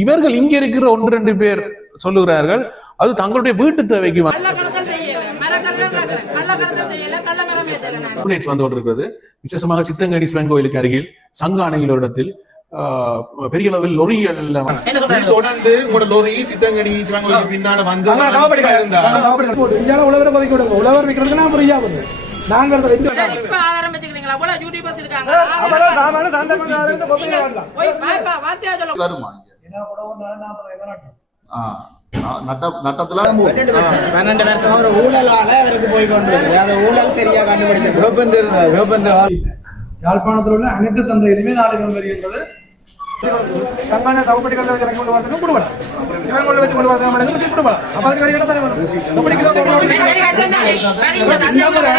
இவர்கள் இங்க இருக்கிற 1-2 பேர் சொல்லுகிறார்கள் அது தங்களுடைய வீட்டு தேவைக்கு வந்து விசேஷமாக சித்தங்கடி சிவன் கோயிலுக்கு அருகில் சங்கானையில் ஒரு இடத்தில் பெரிய அளவில் லொரிகள் தொடர்ந்து லொரி சித்தங்கடி சிவன் கோயிலுக்கு பின்னால வந்து உழவர் வைக்கிறதுக்கு நாங்கள் நட்டத்துல 12 வருஷமா ஒரு ஊழலாக அவருக்கு போய் கொண்டிருக்கு. ஊழல் சரியா கண்டுபிடிக்க யாழ்ப்பாணத்தில் உள்ள அனைத்து சந்தையிலுமே நாளை வருகிறது. சங்கான சவப்படிகள் இறக்கி கொண்டு வரதுக்கு கொடுப்படா சிவன் கொண்டு வச்சு கொண்டு வரது கொடுப்படா அப்ப அதுக்கு வேற தானே தேவையில்லை. 5 கிலோ சாமான் நீங்க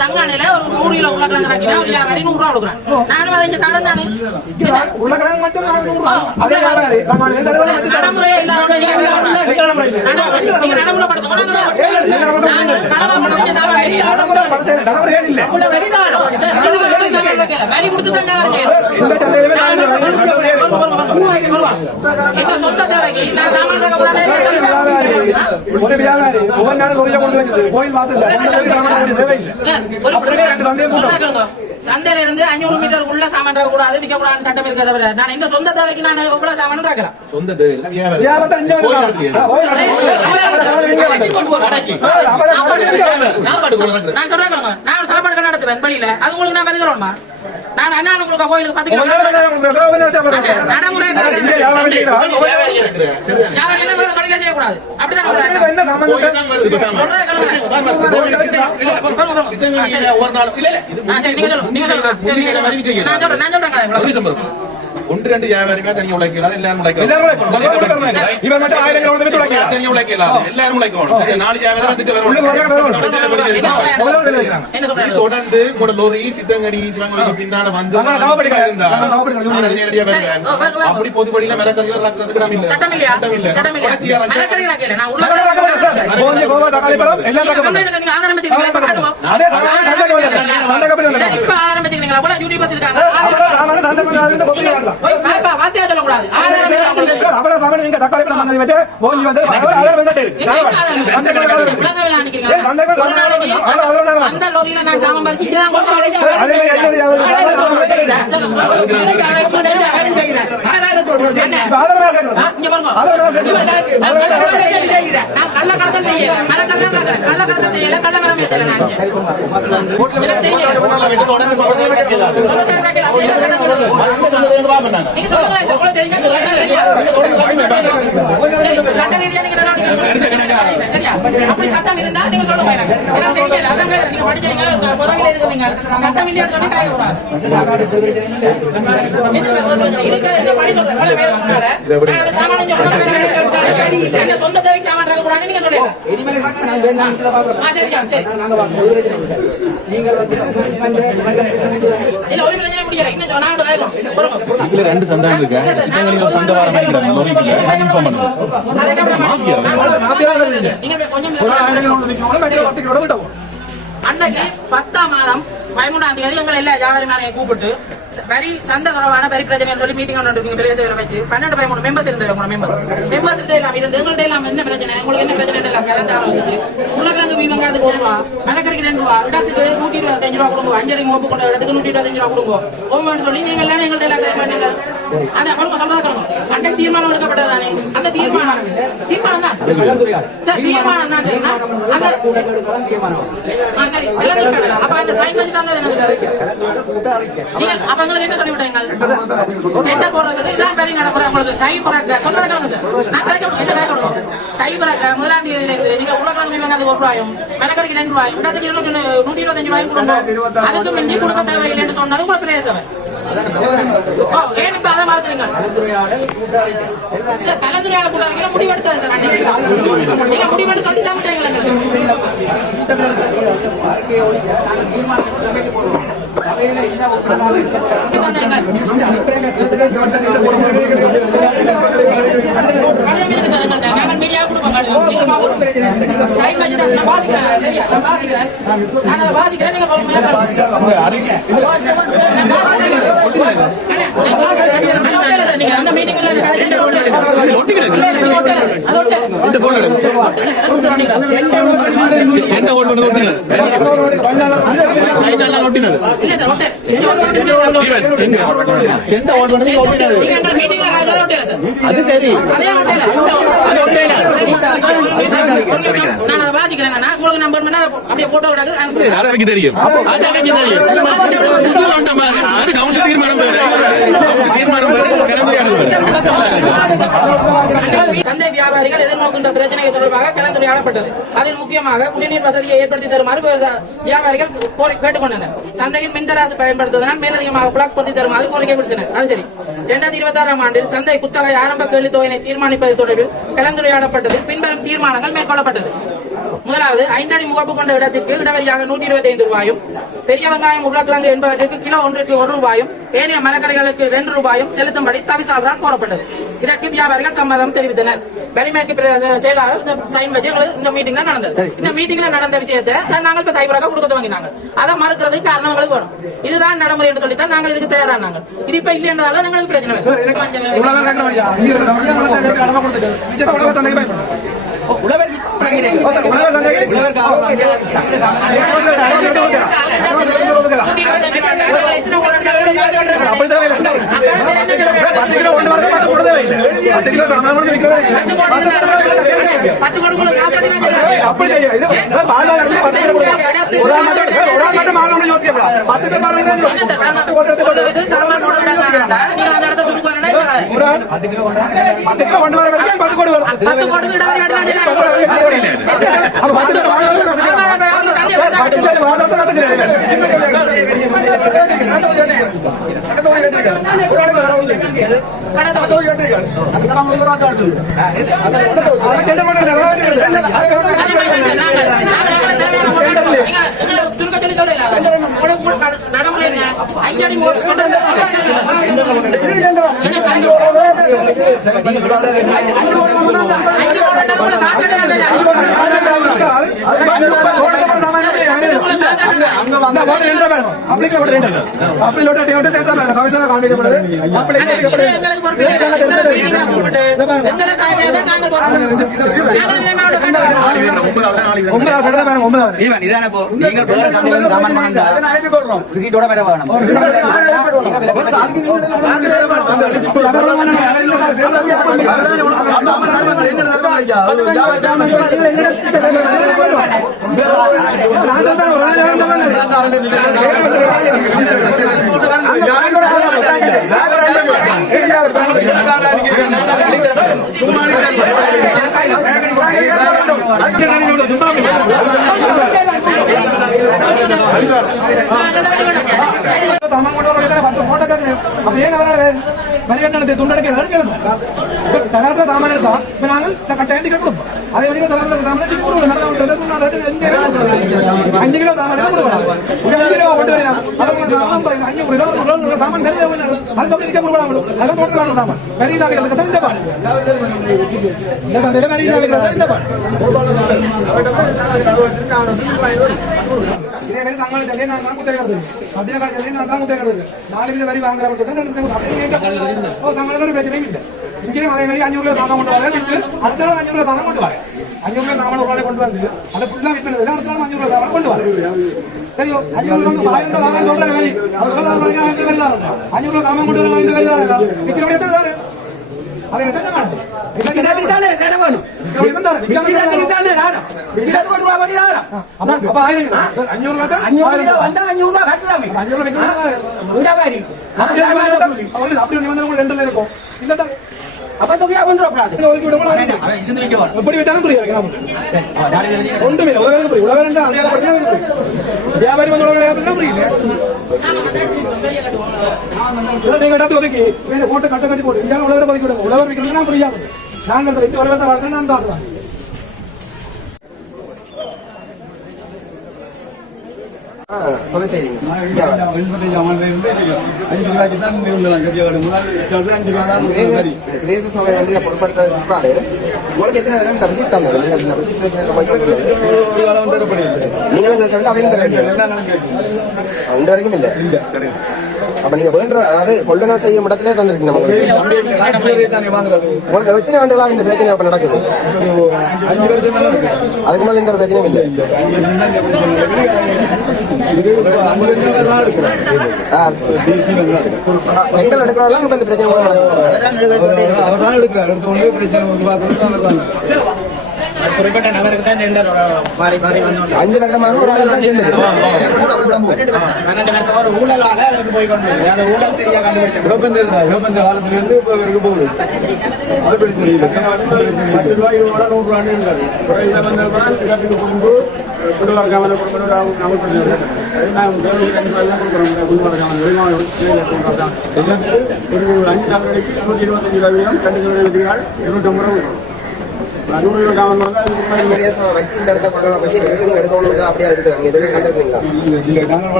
சங்கானையில ஒரு 100 கிலோ உருளைக்கிழங்கு 100 ரூபா கொடுக்குறேன். நானும் அதை இங்க தரம் தானே உருளைக்கிழங்கு மட்டும் நடைமுறையே இல்லாத வரி கொடுத்து சொந்த தேவைக்கு நான் சாமான் ஒரு வியாபாரி ஒவ்வொரு நாளும் கோயில் வாசல் தேவையில்லை. சந்தையில இருந்து 500 மீட்டர் உள்ள சாமான் கூடாது விற்க கூடாது சட்டம் இருக்க தவிர நான் இந்த சொந்த தேவைக்கு நான் எவ்வளவு சாமான் இருக்கிறேன். சொந்த நான் சாப்பாடு கடை நடத்துவேன் பள்ளியில அது உங்களுக்கு நான் வரி தரணுமா? நான் அண்ணா உங்களுக்கு கோயிலுக்கு 10 கிலோ நடைமுறை செய்யக்கூடாது ஒன்று ரெண்டு வியாபாரிகளா தனியா உழைக்கலாம், எல்லாரும் உழைக்கலாம். இவர் மட்டும் 1000 கிலோ தனியா உழைக்கலாம், எல்லாரும் உழைக்கணும். 4 வியாபாரம் தொடர்ந்து உங்களோட லோரி சித்தங்கடி சிவங்கடி பின்னால வந்து அப்படி பொதுப்படியில மிளகறிகள் ரக்கிறதுக்கு நம்ம இல்ல சட்டம் இல்ல சட்டம் இல்ல அப்படி சட்டம் இருந்தா நீங்க சொல்லுங்க. நீங்க படிச்சீங்க புதவில இருக்கீங்க சட்டம் இல்லைன்னு சொல்லி காயக்கூடாது. சொந்த தேவைக்கு சாமான் பார்க்க கூடாது நீங்க சொல்லுங்க. இல்ல ஒரு பிரச்சனை முடியல. இன்னும் நான் இதுல ரெண்டு சந்தா இருக்கு. சண்டை வர அன்னைக்கு 10ஆம் மாதம் 13ஆம் தேதி எங்களை எல்லா வியாபாரிகளையும் கூப்பிட்டு வரி சந்தை தொடர்பான வரி பிரச்சனை சொல்லி மீட்டிங் பிரதேசங்களை வச்சு 12-13 மெம்பர்ஸ் இருந்தது. மெம்பர்ஸ் எல்லாம் இருந்து எங்கள்கிட்ட எல்லாம் என்ன பிரச்சனை, உங்களுக்கு என்ன பிரச்சனை எல்லாம் கலந்து ஆலோசிச்சு உருளைக்கிழங்கு மீன்காரத்துக்கு 1 ரூபா, மரக்கறிக்கு 2 ரூபா, இடத்துக்கு 125 ரூபா கொடுங்க, 5 அடி மோப்பு கொண்ட இடத்துக்கு 125 ரூபா கொடுங்க ஓமன்னு சொல்லி நீங்க எல்லாம் எங்கள்கிட்ட எல்லாம் செயல் பண்ணுங்க. அந்த கொடுங்க சொல்றது கொடுங்க. அன்றைக்கு தீர்மானம் எடுக்கப்பட்டது தானே. அந்த தீர்மானம் தான் சார், தீர்மானம் தான் சரிங்களா? சரி எல்லாம் அப்ப அந்த சைன் வச்சு தந்தது என்னது? அப்ப உங்களுக்கு என்ன சொல்லிவிட்டீங்க? என்ன போடுறதுக்கு இதான் பெரிய நடப்புற உங்களுக்கு கை புறாக்க சொல்றதை கேளுங்க சார். நான் கை கொடுக்கும் கை புறாக்க 1ஆம் தேதியிலிருந்து நீங்க உருளைக்கிழங்கு மீன்காரத்துக்கு 1 ரூபாயும், மரக்கறிக்கு 2 ரூபாயும், இடத்துக்கு 125 ரூபாயும் கொடுக்கும். அதுக்கு மிஞ்சி கொடுக்க தேவையில்லை என்று சொன்னது கூட பிரதேசம். ஏன் இப்ப அதை மறந்துடுங்க சார்? கலந்துரையாடல் கூடாது முடிவெடுத்தது சார். நீங்க முடிவெடுத்து சொல்லி தான் விட்டீங்களா? மீடியா கொடுப்போம். வாசிக்கிறேன் நீங்க அந்த மீட்டிங்ல அது சரி நான் வாசிக்கிறேன். உங்களுக்கு நம்பர் அப்படியே போட்டோ விடாது எனக்கு தெரியும். அது கவுன்சில் தீர்மானம் சந்தை வியாபாரிகள் எதிர்நோக்கின்ற பிரச்சனைகள் தொடர்பாக கலந்துரையாடப்பட்டது. அதில் முக்கியமாக குடிநீர் வசதியை ஏற்படுத்தி தருமாறு வியாபாரிகள் கேட்டுக்கொண்டனர். சந்தையில் மின்தராசு பயன்படுத்துவதனால் மேலதிகமாக பிளாக் பொருத்தி தருமாறு கோரிக்கை விடுத்தனர். அது சரி. 2026ஆம் ஆண்டில் சந்தை குத்தகை ஆரம்ப கேள்வி தொகையினை தீர்மானிப்பது தொடர்பில் கலந்துரையாடப்பட்டதில் பின்வரும் தீர்மானங்கள் மேற்கொள்ளப்பட்டது. முதலாவது 5 அடி முகப்பு கொண்ட இடத்திற்கு இடவரியாக 125 ரூபாயும், பெரிய வெங்காயம் உருளைக்கிழங்கு என்பவற்றிற்கு கிலோ 1க்கு 1 ரூபாயும், ஏனைய மரக்கறிகளுக்கு 2 ரூபாயும் செலுத்தும்படி தவிசாளரால் கோரப்பட்டது. இதற்கு வியாபாரிகள் சம்மதம் தெரிவித்தனர். வெளிமேற்கு செயலாளர் சைன் வச்சு இந்த மீட்டிங்ல நடந்தது. இந்த மீட்டிங்ல நடந்த விஷயத்தை நாங்கள் இப்ப தைபராக கொடுக்க துவங்கினாங்க. அதை மறுக்கிறதுக்கு காரணங்களுக்கு வேணும். இதுதான் நடைமுறை என்று சொல்லித்தான் நாங்கள் இதுக்கு தயாரானாங்க. இது இப்ப இல்லை என்றதால எங்களுக்கு பிரச்சனை துண்டெடுக்க அதே மாதிரி தாமரை தாமரை 5 கிலோ தாமரை கொடுக்கலாம் 5 கிலோ கொண்டு வரலாம் சாமான் அதுக்கப்புறம் சாமான் மெரினாவிகளுக்கு தெரிந்த பாடு இந்த சந்தையில மெரினாவிகளுக்கு தெரிந்த பாடு இதே மாதிரி தங்களை சொல்லி நான் தான் குத்தகை எடுத்து மத்திய கால சொல்லி நான் தான் குத்தகை எடுத்து 4 கிலோ வரி வாங்குறவங்க தங்களுக்கு ஒரு பிரச்சனையும் இல்லை இங்கேயும் அதே மாதிரி 500 சாமான் கொண்டு வரேன் அடுத்த நாள் 500 சாமான் கொண்டு வரேன் 500 சாமான் ஒரு கொண்டு வந்து அதை ஃபுல்லா விற்பனை அடுத்த நாள் 500 சாமான் கொண்டு வரேன் சரியோ 500 சாமான் சொல்றேன் வரி 500 சாமான் கொண்டு வரேன் இந்த வரி தான் விற்கிறவங்க எத்தனை தாரு அதை எத்தனை வேணும் வியாபாரி ஒதுக்கி போட்டு கட்ட கட்டி போட்டு உழவரை ஒதுக்கி விடுங்க உழவர் விற்கிறதுனா புரியாது நாங்கள் உலகத்தை வளர்த்து நான் பேசுவேன் பொருட்படுத்தாது உங்களுக்கு எத்தனை தடவை ரசிப்ட் தந்தது நீங்க ரசிப்ட் நீங்களும் கேட்க அவங்க தர இந்த வரைக்கும் இல்லை அப்ப நீங்க வேண்ட அதாவது கொள்ளனா செய்யும் இடத்துல தந்திருக்கீங்க உங்களுக்கு எத்தனை ஆண்டுகளா இந்த பிரச்சனை அப்ப நடக்குது அதுக்கு மேல இந்த பிரச்சனையும் இல்லை பெண்கள் எடுக்கிறவங்க இந்த பிரச்சனை குறிப்பிட்ட நபருக்கு தான் டெண்டர் மாறி மாறி வந்து 5 வருடமாக ஒரு ஆள் தான் செஞ்சது 12 வருஷம் ஒரு ஊழலாக அவருக்கு போய் கொண்டு அந்த ஊழல் சரியா கண்டுபிடிச்ச காலத்துல இருந்து இப்ப வரைக்கும் போகுது அது பிரச்சனை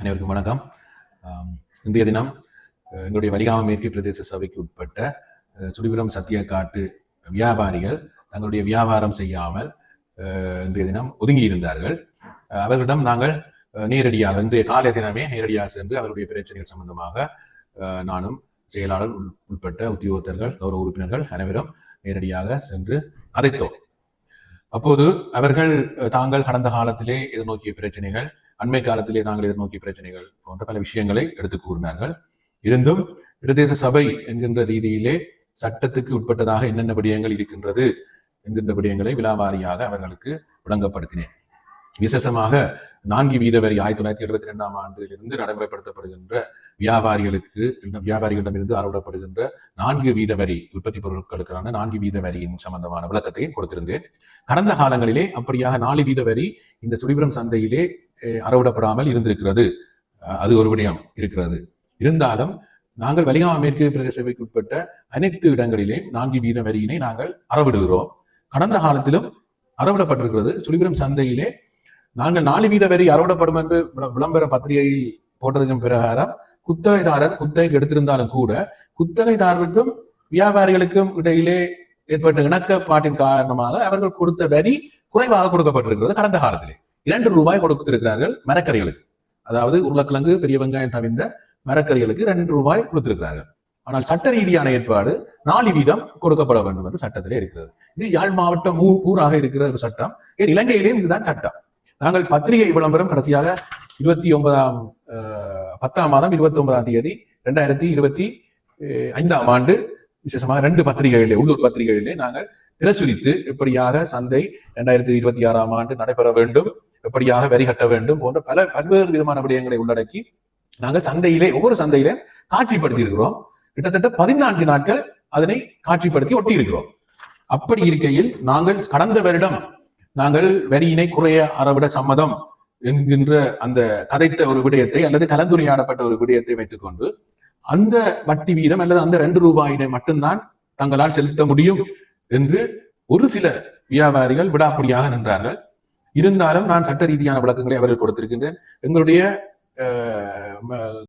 அனைவருக்கும் வணக்கம். இன்றைய தினம் எங்களுடைய வலிகாமம் மேற்கு பிரதேச சபைக்கு உட்பட்ட சுடிபுரம் சத்தியக்காட்டு வியாபாரிகள் தங்களுடைய வியாபாரம் செய்யாமல் இன்றைய தினம் ஒதுங்கி இருந்தார்கள். அவர்களிடம் நாங்கள் நேரடியாக இன்றைய காலை தினமே நேரடியாக சென்று அவருடைய பிரச்சனைகள் சம்பந்தமாக நானும் செயலாளர் உட்பட்ட உத்தியோகத்தர்கள் கௌரவ உறுப்பினர்கள் அனைவரும் நேரடியாக சென்று கதைத்தோம். அப்போது அவர்கள் தாங்கள் கடந்த காலத்திலே எதிர்நோக்கிய பிரச்சனைகள், அண்மை காலத்திலே தாங்கள் எதிர்நோக்கிய பிரச்சனைகள் போன்ற பல விஷயங்களை எடுத்துக் கூறினார்கள். இருந்தும் பிரதேச சபை என்கின்ற ரீதியிலே சட்டத்துக்கு உட்பட்டதாக என்னென்ன விடயங்கள் இருக்கின்றது என்கின்ற விடயங்களை விலாவாரியாக அவர்களுக்கு விளங்கப்படுத்தினேன். விசேஷமாக 4 வீத வரி 1972ஆம் ஆண்டிலிருந்து நடைமுறைப்படுத்தப்படுகின்ற வியாபாரிகளிடமிருந்து அறவிடப்படுகின்ற 4 வீத வரி உற்பத்தி பொருட்களுக்கான 4 வீத வரியின் சம்பந்தமான விளக்கத்தை கொடுத்திருந்தேன். கடந்த காலங்களிலே அப்படியாக 4 வீத வரி இந்த சுடிபுரம் சந்தையிலே அறவிடப்படாமல் இருந்திருக்கிறது. அது ஒரு விடயம் இருக்கிறது. இருந்தாலும் நாங்கள் வலிகாமம் மேற்கு பிரதேச சபைக்கு உட்பட்ட அனைத்து இடங்களிலே 4 வீத வரியினை நாங்கள் அறவிடுகிறோம். கடந்த காலத்திலும் அறவிடப்பட்டிருக்கிறது. சுடிபுரம் சந்தையிலே நாங்கள் 4 வீத வரி அறவிடப்படும் என்று விளம்பர பத்திரிகையில் போட்டதற்கு பிரகாரம் குத்தகைதாரர் குத்தகைக்கு எடுத்திருந்தாலும் கூட குத்தகைதாரருக்கும் வியாபாரிகளுக்கும் இடையிலே ஏற்பட்ட இணக்கப்பாட்டின் காரணமாக அவர்கள் கொடுத்த வரி குறைவாக கொடுக்கப்பட்டிருக்கிறது. கடந்த காலத்திலே 2 ரூபாய் கொடுத்திருக்கிறார்கள் மரக்கறிகளுக்கு. அதாவது உருளைக்கிழங்கு, பெரிய வெங்காயம் தவிர்ந்த மரக்கறிகளுக்கு 2 ரூபாய் கொடுத்திருக்கிறார்கள். ஆனால் சட்ட ரீதியான ஏற்பாடு 4 வீதம் கொடுக்கப்பட வேண்டும் என்று சட்டத்திலே இருக்கிறது. இது யாழ் மாவட்டம் ஊராக இருக்கிற ஒரு சட்டம். இலங்கையிலேயும் இதுதான் சட்டம். நாங்கள் பத்திரிகை விளம்பரம் கடைசியாக 10ஆம் மாதம் 29ஆம் தேதி 2025ஆம் ஆண்டு விசேஷமாக 2 பத்திரிகைகளிலே, உள்ளூர் பத்திரிகைகளிலே நாங்கள் பிரசுரித்து இப்படியாக சந்தை 2026ஆம் ஆண்டு நடைபெற வேண்டும், எப்படியாக வரி கட்ட வேண்டும் போன்ற பல்வேறு விதமான விடயங்களை உள்ளடக்கி நாங்கள் சந்தையிலே ஒவ்வொரு சந்தையிலே காட்சிப்படுத்தி இருக்கிறோம். கிட்டத்தட்ட 14 நாட்கள் அதனை காட்சிப்படுத்தி ஒட்டி இருக்கிறோம். அப்படி இருக்கையில் நாங்கள் கடந்த வருடம் நாங்கள் வரியினை குறைய அறவிட சம்மதம் என்கின்ற அந்த கதைத்த ஒரு விடயத்தை அல்லது கலந்துரையாடப்பட்ட ஒரு விடயத்தை வைத்துக் கொண்டு அந்த வட்டி வீதம் அல்லது அந்த 2 ரூபாயினை மட்டும்தான் தங்களால் செலுத்த முடியும் என்று ஒரு சில வியாபாரிகள் விடாப்பிடியாக நின்றார்கள். இருந்தாலும் நான் சட்ட ரீதியான விளக்கங்களை அவர்கள் கொடுத்திருக்கின்றேன். எங்களுடைய